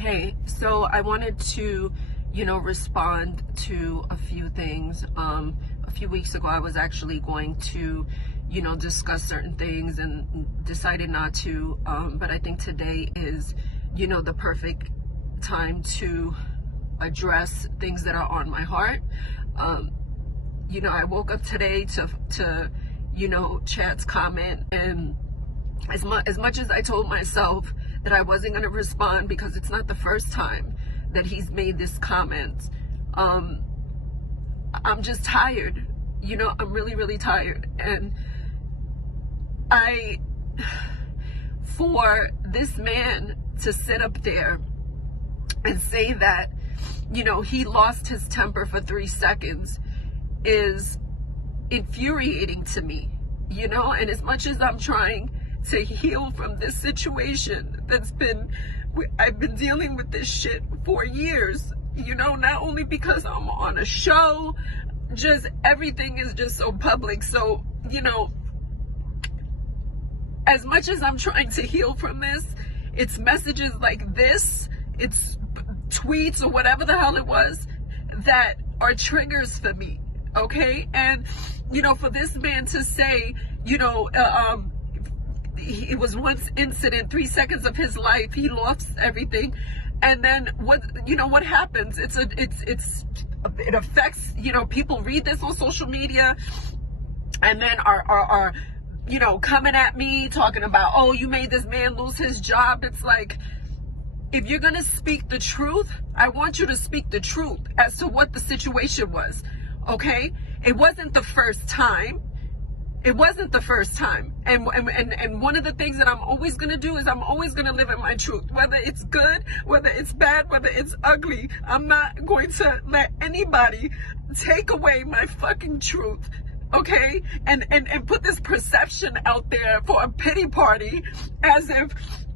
Hey, so I wanted to, respond to a few things. A few weeks ago, I was actually going to, discuss certain things and decided not to. But I think today is, the perfect time to address things that are on my heart. I woke up today to Chad's comment, and as much as I told myself that I wasn't going to respond because it's not the first time that he's made this comment, I'm just tired. I'm really, really tired. And for this man to sit up there and say that, he lost his temper for 3 seconds is infuriating to me, and as much as I'm trying to heal from this situation I've been dealing with this shit for years, not only because I'm on a show, just everything is just so public. So, as much as I'm trying to heal from this, it's messages like this, it's tweets or whatever the hell it was that are triggers for me. Okay. And, for this man to say, it was one incident, 3 seconds of his life, he lost everything, and then what happens? It affects, people read this on social media, and then are coming at me talking about, oh, you made this man lose his job. It's like, if you're gonna speak the truth, I want you to speak the truth as to what the situation was. Okay, it wasn't the first time. It wasn't the first time. And one of the things that I'm always going to do is I'm always going to live in my truth. Whether it's good, whether it's bad, whether it's ugly, I'm not going to let anybody take away my fucking truth. Okay? And put this perception out there for a pity party as if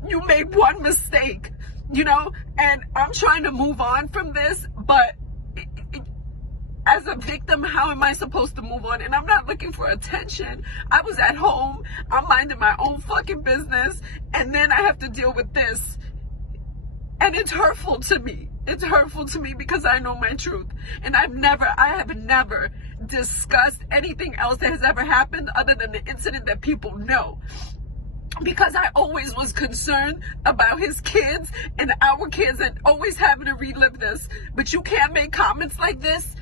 you made one mistake, and I'm trying to move on from this, but as a victim, how am I supposed to move on? And I'm not looking for attention. I was at home, I'm minding my own fucking business, and then I have to deal with this. And it's hurtful to me. It's hurtful to me because I know my truth. And I have never discussed anything else that has ever happened other than the incident that people know. Because I always was concerned about his kids and our kids and always having to relive this. But you can't make comments like this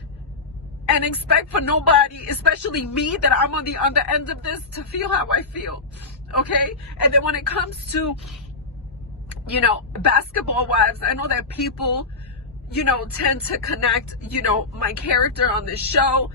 and expect for nobody, especially me, that I'm on the other end of this, to feel how I feel. Okay? And then when it comes to, basketball wives, I know that people, tend to connect, my character on this show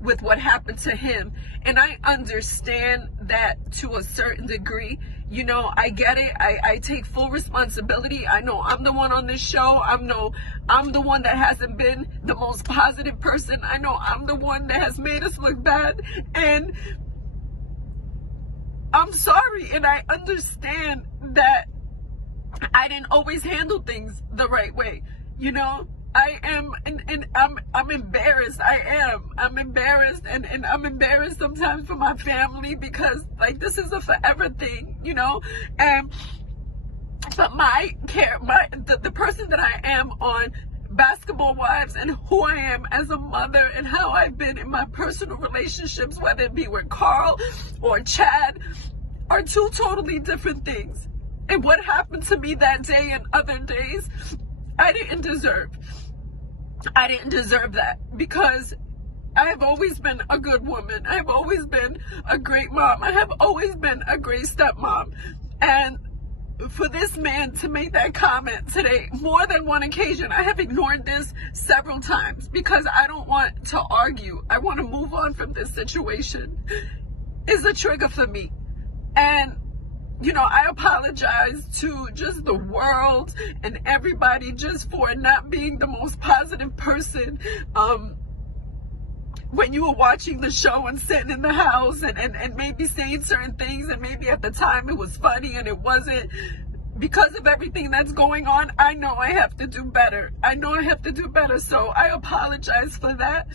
with what happened to him. And I understand that to a certain degree. I get it. I take full responsibility. I know I'm the one on this show. I'm the one that hasn't been the most positive person. I know I'm the one that has made us look bad. And I'm sorry. And I understand that I didn't always handle things the right way. I am, and I'm embarrassed. I'm embarrassed, and I'm embarrassed sometimes for my family because, like, this is a forever thing, but the person that I am on Basketball Wives and who I am as a mother and how I've been in my personal relationships, whether it be with Carl or Chad, are two totally different things. And what happened to me that day and other days, I didn't deserve that, because I have always been a good woman. I have always been a great mom. I have always been a great stepmom. And for this man to make that comment today, more than one occasion, I have ignored this several times because I don't want to argue. I want to move on from this situation. Is a trigger for me. And I apologize to just the world and everybody just for not being the most positive person when you were watching the show and sitting in the house and maybe saying certain things, and maybe at the time it was funny and it wasn't. Because of everything that's going on, I know I have to do better. So I apologize for that.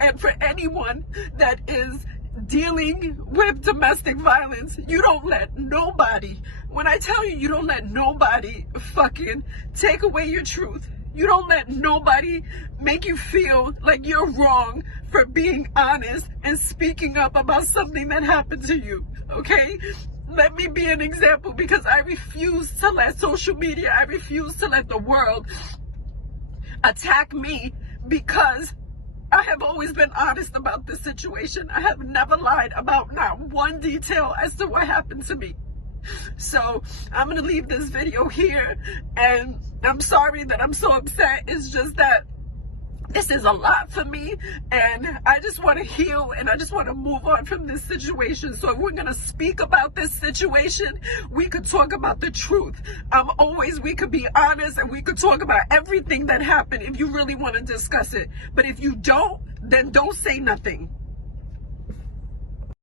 And for anyone that is dealing with domestic violence, you don't let nobody, when I tell you, you don't let nobody fucking take away your truth. You don't let nobody make you feel like you're wrong for being honest and speaking up about something that happened to you, okay? Let me be an example, because I refuse to let social media, I refuse to let the world attack me, because I have always been honest about this situation. I have never lied about not one detail as to what happened to me. So I'm going to leave this video here, and I'm sorry that I'm so upset. It's just that this is a lot for me, and I just want to heal, and I just want to move on from this situation. So if we're going to speak about this situation, we could talk about the truth. We could be honest, and we could talk about everything that happened if you really want to discuss it. But if you don't, then don't say nothing.